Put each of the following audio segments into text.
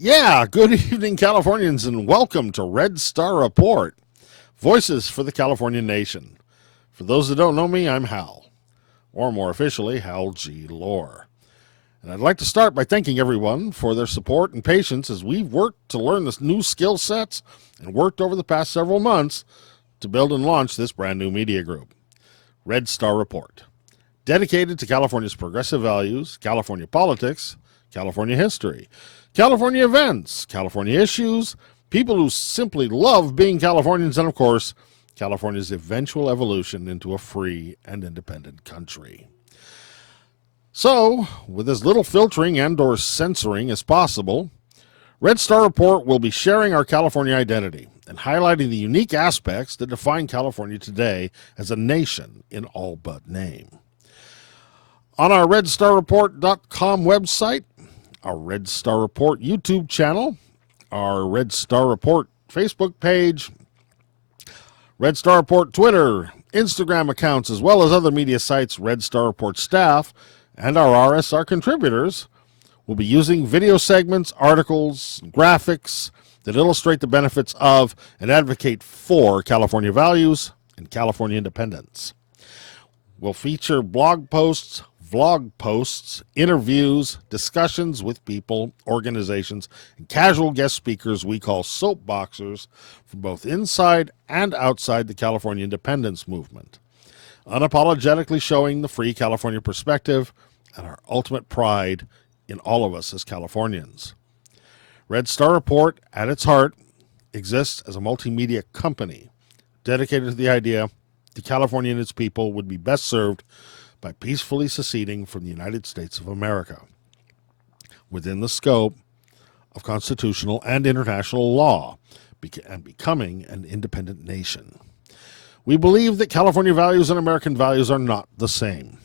Yeah, good evening, Californians, and welcome to Red Star Report, Voices for the California Nation. For those that don't know me, I'm Hal, or more officially, Hal G. Lohr. And I'd like to start by thanking everyone for their support and patience as we've worked to learn the new skill sets and worked over the past several months to build and launch this brand new media group, Red Star Report, dedicated to California's progressive values, California politics, California history, California events, California issues, people who simply love being Californians, and of course, California's eventual evolution into a free and independent country. So, with as little filtering and or censoring as possible, Red Star Report will be sharing our California identity and highlighting the unique aspects that define California today as a nation in all but name. On our RedStarReport.com website, our Red Star Report YouTube channel, our Red Star Report Facebook page, Red Star Report Twitter, Instagram accounts, as well as other media sites, Red Star Report staff, and our RSR contributors will be using video segments, articles, graphics that illustrate the benefits of and advocate for California values and California independence. We'll feature blog posts, vlog posts, interviews, discussions with people, organizations, and casual guest speakers we call soapboxers from both inside and outside the California independence movement, unapologetically showing the free California perspective and our ultimate pride in all of us as Californians. Red Star Report, at its heart, exists as a multimedia company dedicated to the idea that California and its people would be best served by peacefully seceding from the United States of America within the scope of constitutional and international law and becoming an independent nation. We believe that California values and American values are not the same.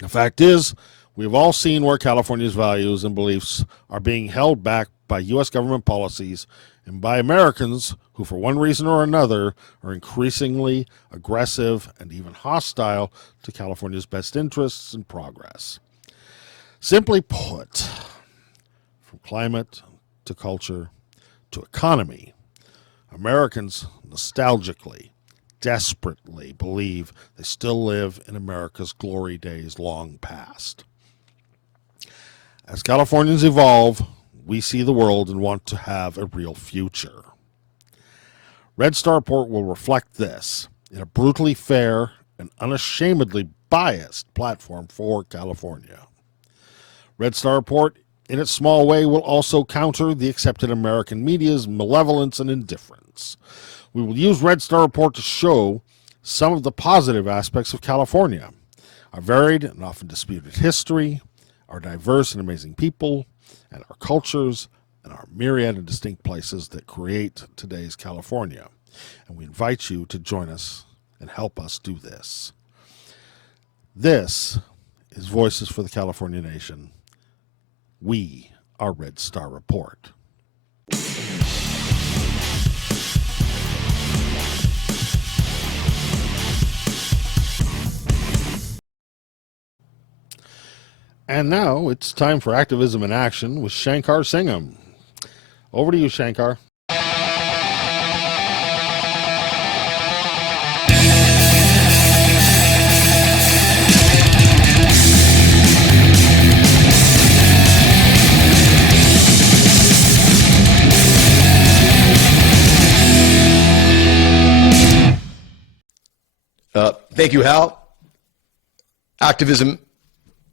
The fact is, we've all seen where California's values and beliefs are being held back by U.S. government policies and by Americans who, for one reason or another, are increasingly aggressive and even hostile to California's best interests and progress. Simply put, from climate to culture to economy, Americans nostalgically, desperately believe they still live in America's glory days long past. As Californians evolve, we see the world and want to have a real future. Red Star Report will reflect this in a brutally fair and unashamedly biased platform for California. Red Star Report, in its small way, will also counter the accepted American media's malevolence and indifference. We will use Red Star Report to show some of the positive aspects of California, our varied and often disputed history, our diverse and amazing people, and our cultures, and our myriad of distinct places that create today's California. And we invite you to join us and help us do this. This is Voices for the California Nation. We are Red Star Report. And now it's time for Activism in Action with Shankar Singham. Over to you, Shankar. Thank you, Hal. Activism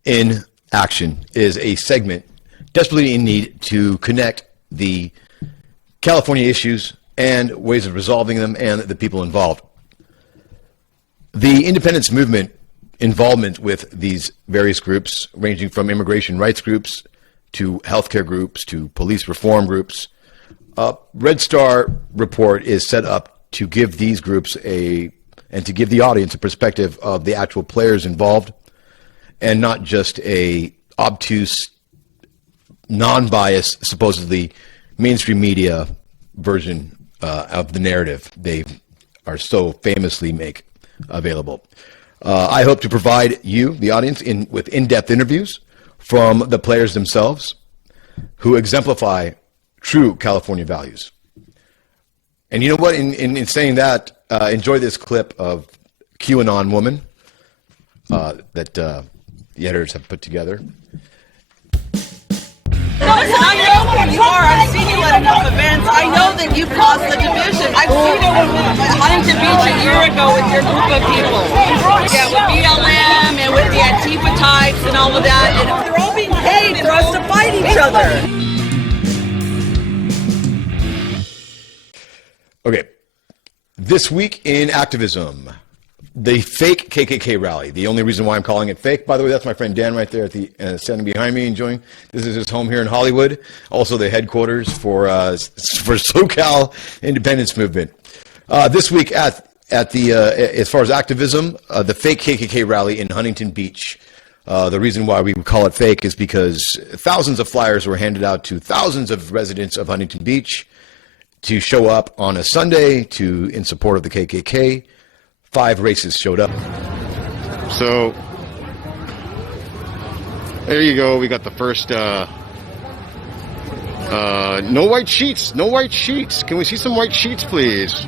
in Action is a segment desperately in need to connect the California issues and ways of resolving them and the people involved. The independence movement involvement with these various groups, ranging from immigration rights groups to healthcare groups, to police reform groups. Red Star report is set up to give these groups and to give the audience a perspective of the actual players involved, and not just a obtuse, non-biased, supposedly mainstream media version of the narrative they are so famously make available. I hope to provide you, the audience, with in-depth interviews from the players themselves who exemplify true California values. And you know what? In saying that, enjoy this clip of QAnon woman that the editors have put together. No, I know who you are. I've seen you at enough events. I know that you caused the division. I've seen it with Huntington Beach a year ago with your group of people. Yeah, with BLM and with the Antifa types and all of that. And they're all being paid for us to fight each other. Okay, this week in activism, the fake KKK rally. The only reason why I'm calling it fake, by the way, that's my friend Dan right there at the standing behind me enjoying. This is his home here in Hollywood, also the headquarters for SoCal Independence Movement. This week at the as far as activism, the fake KKK rally in Huntington Beach. The reason why we call it fake is because thousands of flyers were handed out to thousands of residents of Huntington Beach to show up on a Sunday in support of the KKK. 5 racists showed up. So there you go. We got the first no white sheets. No white sheets. Can we see some white sheets, please?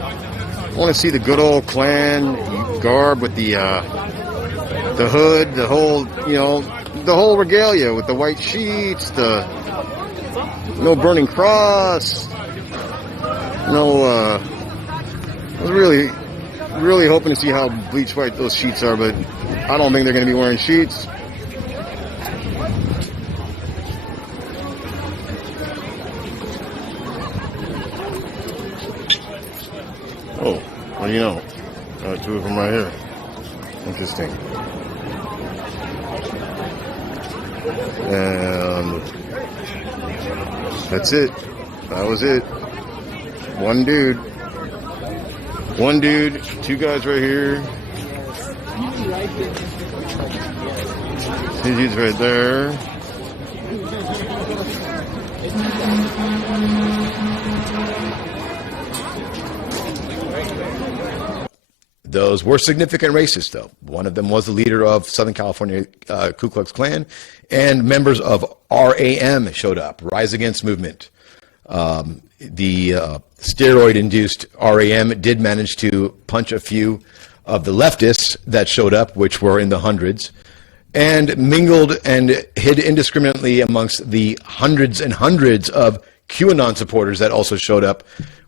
I want to see the good old Klan garb with the hood, the whole regalia with the white sheets, the no burning cross. No, I was really hoping to see how bleach white those sheets are, but I don't think they're going to be wearing sheets. Oh, what do you know? Got 2 of them right here. Interesting. And that's it. That was it. One dude, 2 guys right here. 2 dudes right there. Those were significant racists, though. One of them was the leader of Southern California Ku Klux Klan, and members of RAM showed up, Rise Against Movement. The steroid-induced RAM did manage to punch a few of the leftists that showed up, which were in the hundreds, and mingled and hid indiscriminately amongst the hundreds and hundreds of QAnon supporters that also showed up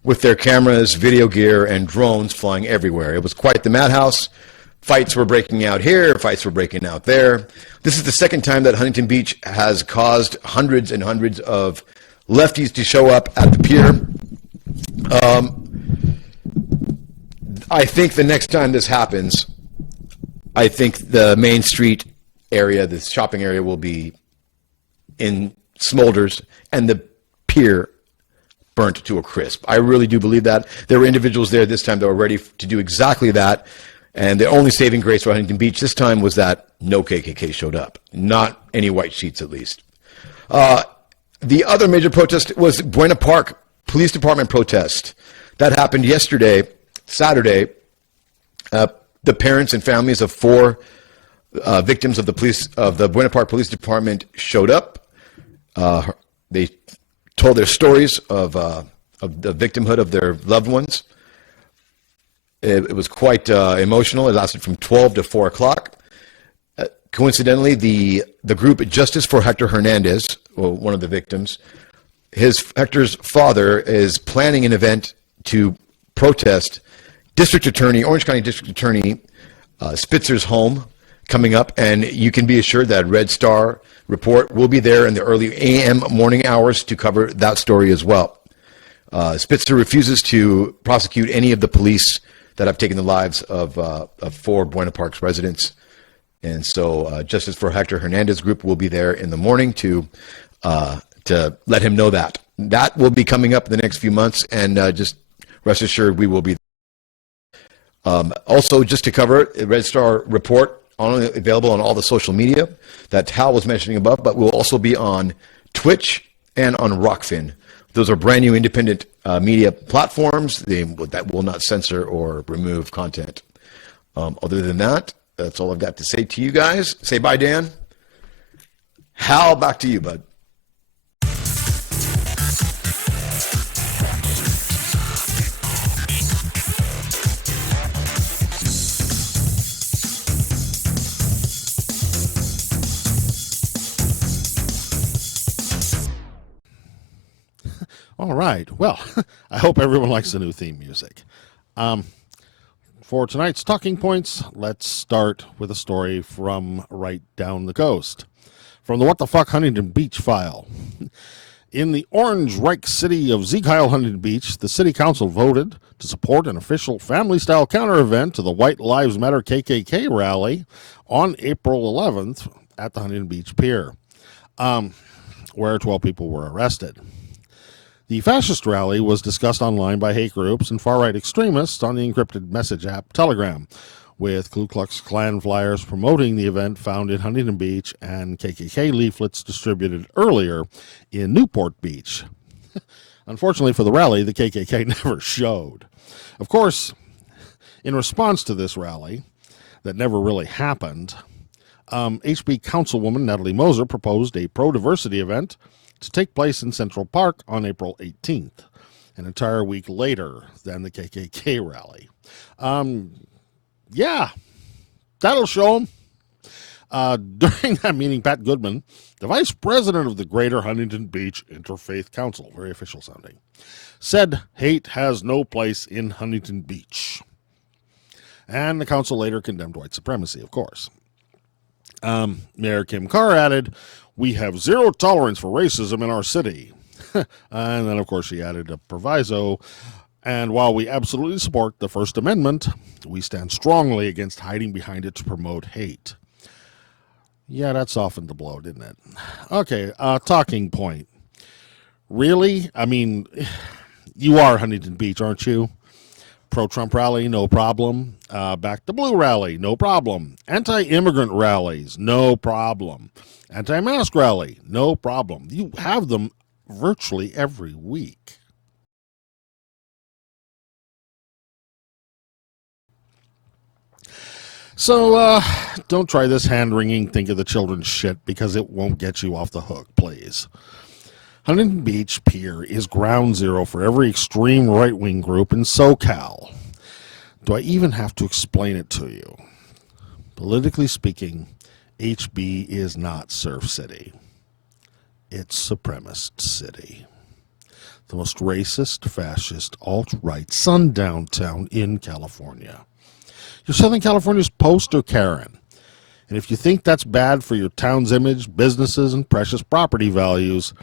with their cameras, video gear, and drones flying everywhere. It was quite the madhouse. Fights were breaking out here, fights were breaking out there. This is the second time that Huntington Beach has caused hundreds and hundreds of lefties to show up at the pier. I think the next time this happens, I think the Main Street area, the shopping area, will be in smolders and the pier burnt to a crisp. I really do believe that. There were individuals there this time that were ready to do exactly that. And the only saving grace for Huntington Beach this time was that no KKK showed up. Not any white sheets, at least. The other major protest was Buena Park Police Department protest. That happened yesterday, Saturday. The parents and families of 4 victims of the Buena Park Police Department showed up. They told their stories of the victimhood of their loved ones. It was quite emotional. It lasted from 12 to 4 o'clock. Coincidentally, the group Justice for Hector Hernandez, one of the victims, Hector's father is planning an event to protest Orange County District Attorney Spitzer's home coming up, and you can be assured that Red Star Report will be there in the early AM morning hours to cover that story as well. Spitzer refuses to prosecute any of the police that have taken the lives of 4 Buena Park's residents. And so Justice for Hector Hernandez group will be there in the morning to let him know that. That will be coming up in the next few months, and just rest assured we will be there. Also, just to cover it, a Red Star report available on all the social media that Hal was mentioning above, but we'll also be on Twitch and on Rockfin. Those are brand new independent media platforms that will not censor or remove content. Other than that, that's all I've got to say to you guys. Say bye, Dan. Hal, back to you, bud. All right. Well, I hope everyone likes the new theme music. For tonight's talking points, let's start with a story from right down the coast. From the What the Fuck Huntington Beach file. In the Orange-Reich city of Sieg Heil Huntington Beach, the city council voted to support an official family-style counter-event to the White Lives Matter KKK rally on April 11th at the Huntington Beach Pier, where 12 people were arrested. The fascist rally was discussed online by hate groups and far-right extremists on the encrypted message app Telegram, with Ku Klux Klan flyers promoting the event found in Huntington Beach and KKK leaflets distributed earlier in Newport Beach. Unfortunately for the rally, the KKK never showed. Of course, in response to this rally that never really happened, HB Councilwoman Natalie Moser proposed a pro-diversity event to take place in Central Park on April 18th, an entire week later than the KKK rally. Yeah, that'll show them. During that meeting, Pat Goodman, the vice president of the Greater Huntington Beach Interfaith Council, very official sounding, said hate has no place in Huntington Beach. And the council later condemned white supremacy, of course. Mayor Kim Carr added, "We have zero tolerance for racism in our city." And then, of course, she added a proviso. "And while we absolutely support the First Amendment, we stand strongly against hiding behind it to promote hate." Yeah, that softened the blow, didn't it? Okay, talking point. Really? I mean, you are Huntington Beach, aren't you? Pro-Trump rally, no problem. Back the Blue rally, no problem. Anti-immigrant rallies, no problem. Anti-mask rally, no problem. You have them virtually every week. So don't try this hand-wringing think of the children shit, because it won't get you off the hook, please. Huntington Beach Pier is ground zero for every extreme right-wing group in SoCal. Do I even have to explain it to you? Politically speaking, HB is not Surf City. It's Supremacist City. The most racist, fascist, alt-right sundown town in California. You're Southern California's poster Karen. And if you think that's bad for your town's image, businesses, and precious property values,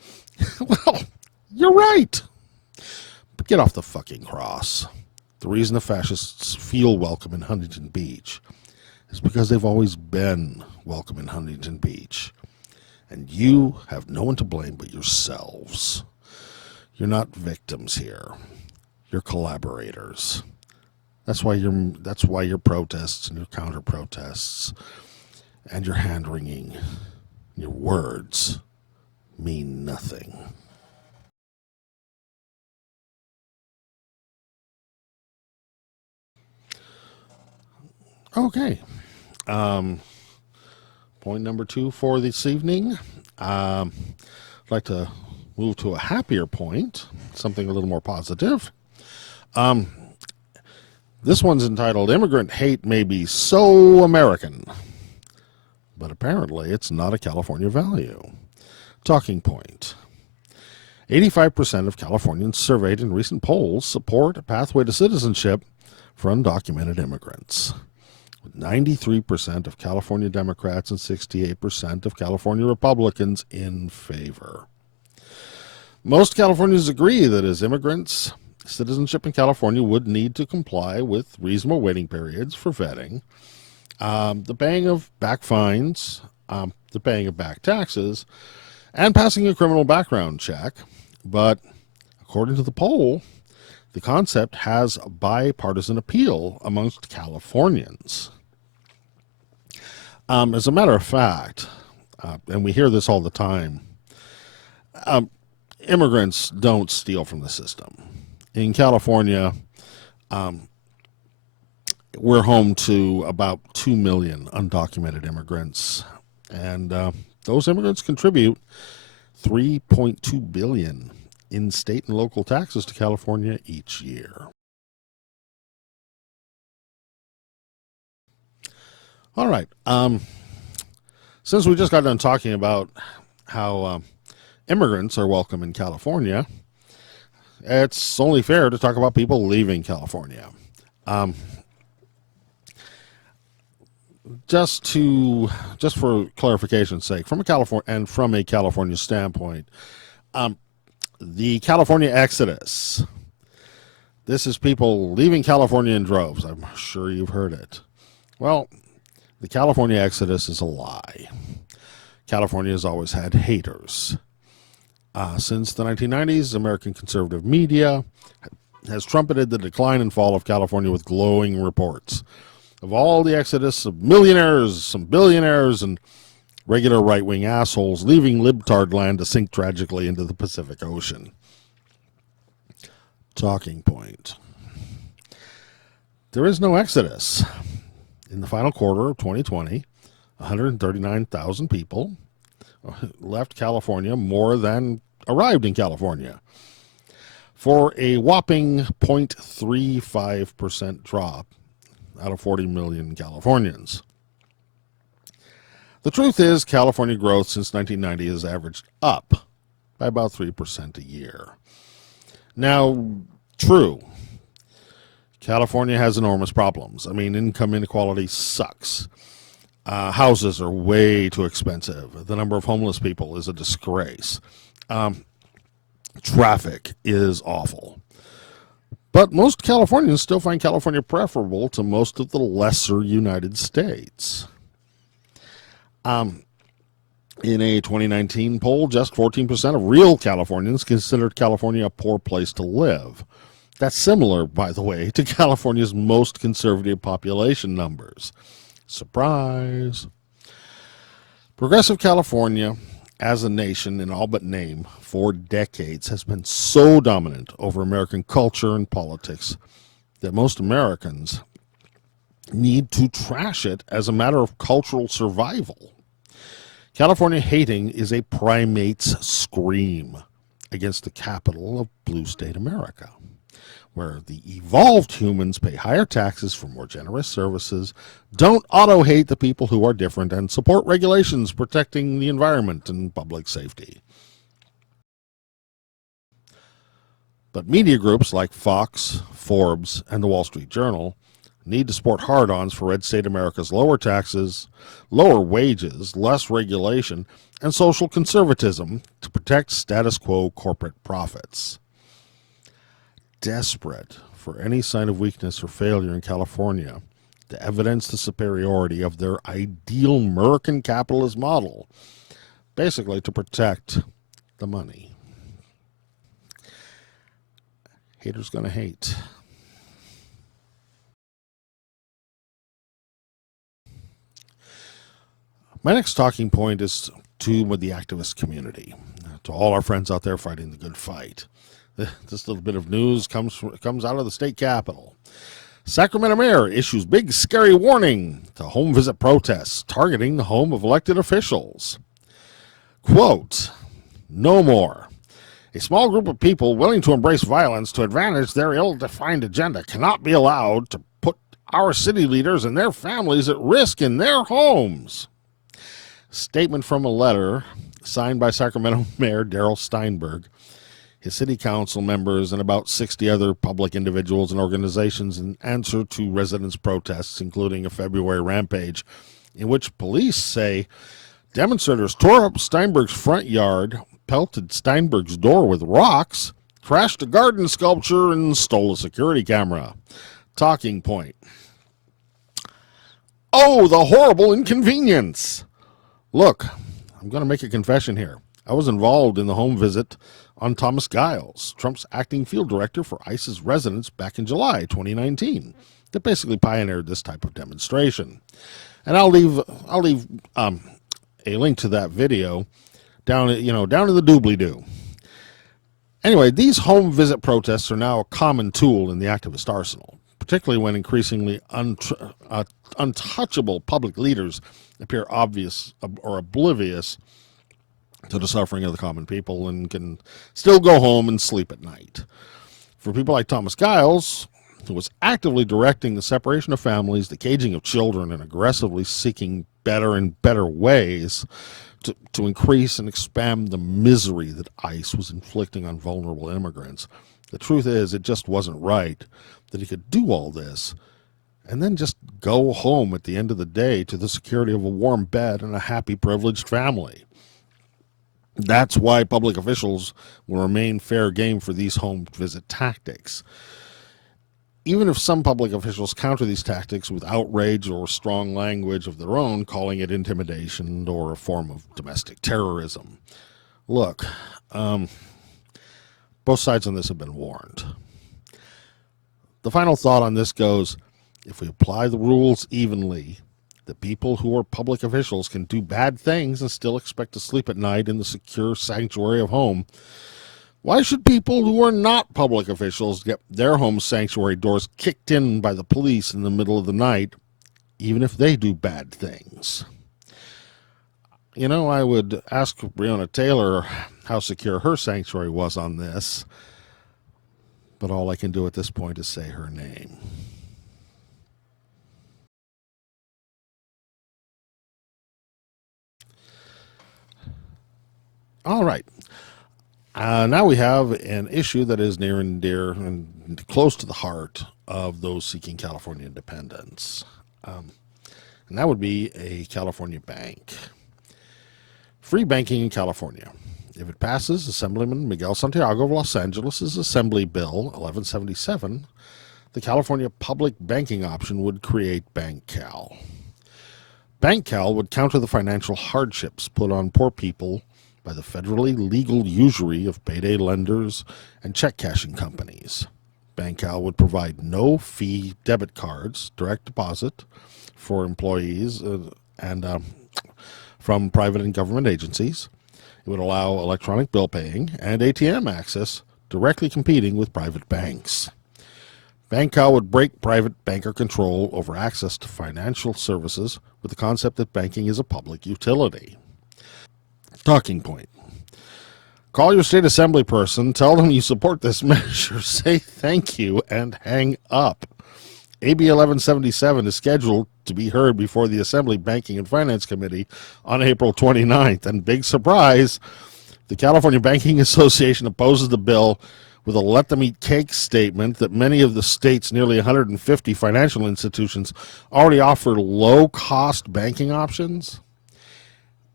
well, you're right. But get off the fucking cross. The reason the fascists feel welcome in Huntington Beach is because they've always been welcome in Huntington Beach. And you have no one to blame but yourselves. You're not victims here. You're collaborators. That's why your protests and your counter-protests and your hand-wringing, your words mean nothing. Okay. Point number 2 for this evening. I'd like to move to a happier point, something a little more positive. This one's entitled, "Immigrant Hate May Be So American, but apparently it's not a California value." Talking point. 85% of Californians surveyed in recent polls support a pathway to citizenship for undocumented immigrants, with 93% of California Democrats and 68% of California Republicans in favor. Most Californians agree that as immigrants, citizenship in California would need to comply with reasonable waiting periods for vetting, the paying of back fines, the paying of back taxes, and passing a criminal background check. But according to the poll, the concept has bipartisan appeal amongst Californians. As a matter of fact, and we hear this all the time, immigrants don't steal from the system. In California, we're home to about 2 million undocumented immigrants, and those immigrants contribute $3.2 billion in state and local taxes to California each year. All right. Since we just got done talking about how immigrants are welcome in California, it's only fair to talk about people leaving California. Just for clarification's sake, from a California standpoint, the California exodus. This is people leaving California in droves. I'm sure you've heard it. Well, the California exodus is a lie. California has always had haters. Since the 1990s, American conservative media has trumpeted the decline and fall of California with glowing reports of all the exodus of millionaires, some billionaires, and regular right-wing assholes leaving libtard land to sink tragically into the Pacific Ocean. Talking point. There is no exodus. In the final quarter of 2020, 139,000 people left California more than arrived in California, for a whopping 0.35% drop out of 40 million Californians. The truth is, California growth since 1990 has averaged up by about 3% a year. Now, true, California has enormous problems. I mean, income inequality sucks. Houses are way too expensive. The number of homeless people is a disgrace. Traffic is awful. But most Californians still find California preferable to most of the lesser United States. In a 2019 poll, just 14% of real Californians considered California a poor place to live. That's similar, by the way, to California's most conservative population numbers. Surprise. Progressive California, as a nation in all but name, for decades has been so dominant over American culture and politics that most Americans need to trash it as a matter of cultural survival. California hating is a primate's scream against the capital of blue state America, where the evolved humans pay higher taxes for more generous services, don't auto-hate the people who are different, and support regulations protecting the environment and public safety. But media groups like Fox, Forbes, and the Wall Street Journal need to sport hard-ons for red state America's lower taxes, lower wages, less regulation, and social conservatism to protect status quo corporate profits. Desperate for any sign of weakness or failure in California to evidence the superiority of their ideal American capitalist model, basically to protect the money. Haters gonna hate. My next talking point is to the activist community, to all our friends out there fighting the good fight. This little bit of news comes out of the state capitol. Sacramento mayor issues big scary warning to home visit protests targeting the home of elected officials. Quote, "No more. A small group of people willing to embrace violence to advantage their ill-defined agenda cannot be allowed to put our city leaders and their families at risk in their homes." Statement from a letter signed by Sacramento Mayor Darrell Steinberg, his city council members, and about 60 other public individuals and organizations in answer to residents' protests, including a February rampage in which police say demonstrators tore up Steinberg's front yard, pelted Steinberg's door with rocks, crashed a garden sculpture, and stole a security camera. Talking point. Oh, the horrible inconvenience. Look, I'm going to make a confession here. I was involved in the home visit on Thomas Giles, Trump's acting field director for ICE's residence back in July 2019, that basically pioneered this type of demonstration. And I'll leave a link to that video down in the doobly-doo. Anyway, these home visit protests are now a common tool in the activist arsenal, particularly when increasingly untouchable public leaders appear obvious or oblivious to the suffering of the common people and can still go home and sleep at night. For people like Thomas Giles, who was actively directing the separation of families, the caging of children, and aggressively seeking better and better ways to increase and expand the misery that ICE was inflicting on vulnerable immigrants. The truth is, it just wasn't right that he could do all this and then just go home at the end of the day to the security of a warm bed and a happy, privileged family. That's why public officials will remain fair game for these home visit tactics. Even if some public officials counter these tactics with outrage or strong language of their own, calling it intimidation or a form of domestic terrorism. Look, both sides on this have been warned. The final thought on this goes, if we apply the rules evenly, the people who are public officials can do bad things and still expect to sleep at night in the secure sanctuary of home. Why should people who are not public officials get their home sanctuary doors kicked in by the police in the middle of the night, even if they do bad things? You know, I would ask Breonna Taylor how secure her sanctuary was on this, but all I can do at this point is say her name. All right. Now we have an issue that is near and dear and close to the heart of those seeking California independence. And that would be a California bank. Free banking in California. If it passes, Assemblyman Miguel Santiago of Los Angeles' Assembly Bill 1177, the California public banking option would create BankCal. BankCal would counter the financial hardships put on poor people by the federally legal usury of payday lenders and check cashing companies. BankCal would provide no-fee debit cards, direct deposit for employees and from private and government agencies. It would allow electronic bill paying and ATM access, directly competing with private banks. BankCal would break private banker control over access to financial services with the concept that banking is a public utility. Talking point. Call your state assembly person, tell them you support this measure, say thank you, and hang up. AB 1177 is scheduled to be heard before the Assembly Banking and Finance Committee on April 29th. And big surprise, the California Banking Association opposes the bill with a let-them-eat-cake statement that many of the state's nearly 150 financial institutions already offer low-cost banking options.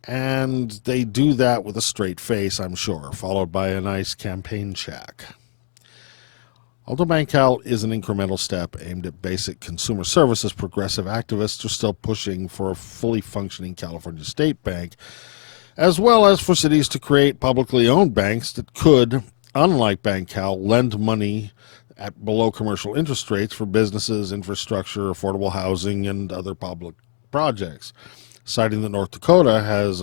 And they do that with a straight face, I'm sure, followed by a nice campaign check. Although BankCal is an incremental step aimed at basic consumer services, progressive activists are still pushing for a fully functioning California state bank, as well as for cities to create publicly owned banks that could, unlike BankCal, lend money at below commercial interest rates for businesses, infrastructure, affordable housing, and other public projects. Citing that North Dakota has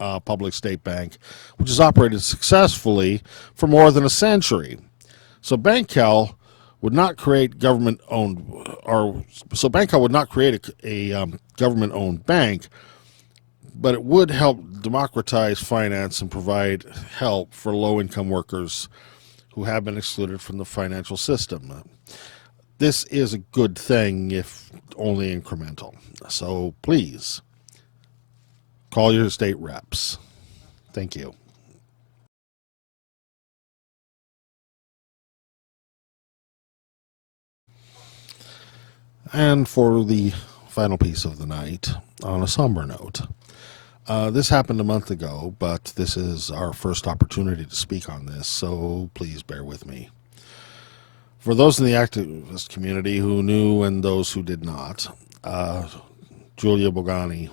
a public state bank which has operated successfully for more than a century. So BankCal would not create government-owned, a government-owned bank, but it would help democratize finance and provide help for low-income workers who have been excluded from the financial system. This is a good thing, if only incremental. So please, call your state reps. Thank you. And for the final piece of the night, on a somber note, this happened a month ago, but this is our first opportunity to speak on this, so please bear with me. For those in the activist community who knew and those who did not, Julia Bogani,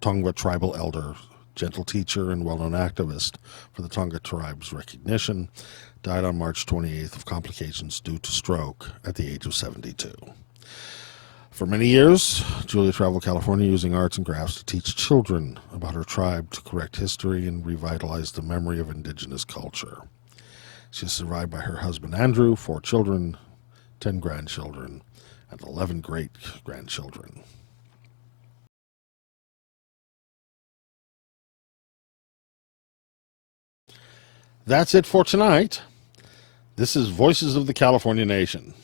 Tongva Tribal Elder, gentle teacher and well-known activist for the Tongva tribe's recognition, died on March 28th of complications due to stroke at the age of 72. For many years, Julia traveled California using arts and crafts to teach children about her tribe, to correct history and revitalize the memory of indigenous culture. She is survived by her husband Andrew, 4 children, 10 grandchildren, and 11 great-grandchildren. That's it for tonight. This is Voices of the California Nation.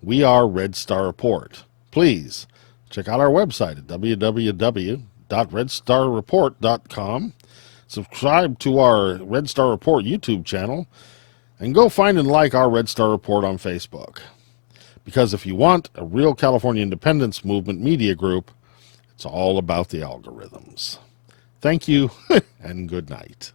We are Red Star Report. Please check out our website at www.redstarreport.com. Subscribe to our Red Star Report YouTube channel, and go find and like our Red Star Report on Facebook. Because if you want a real California independence movement media group, it's all about the algorithms. Thank you, and good night.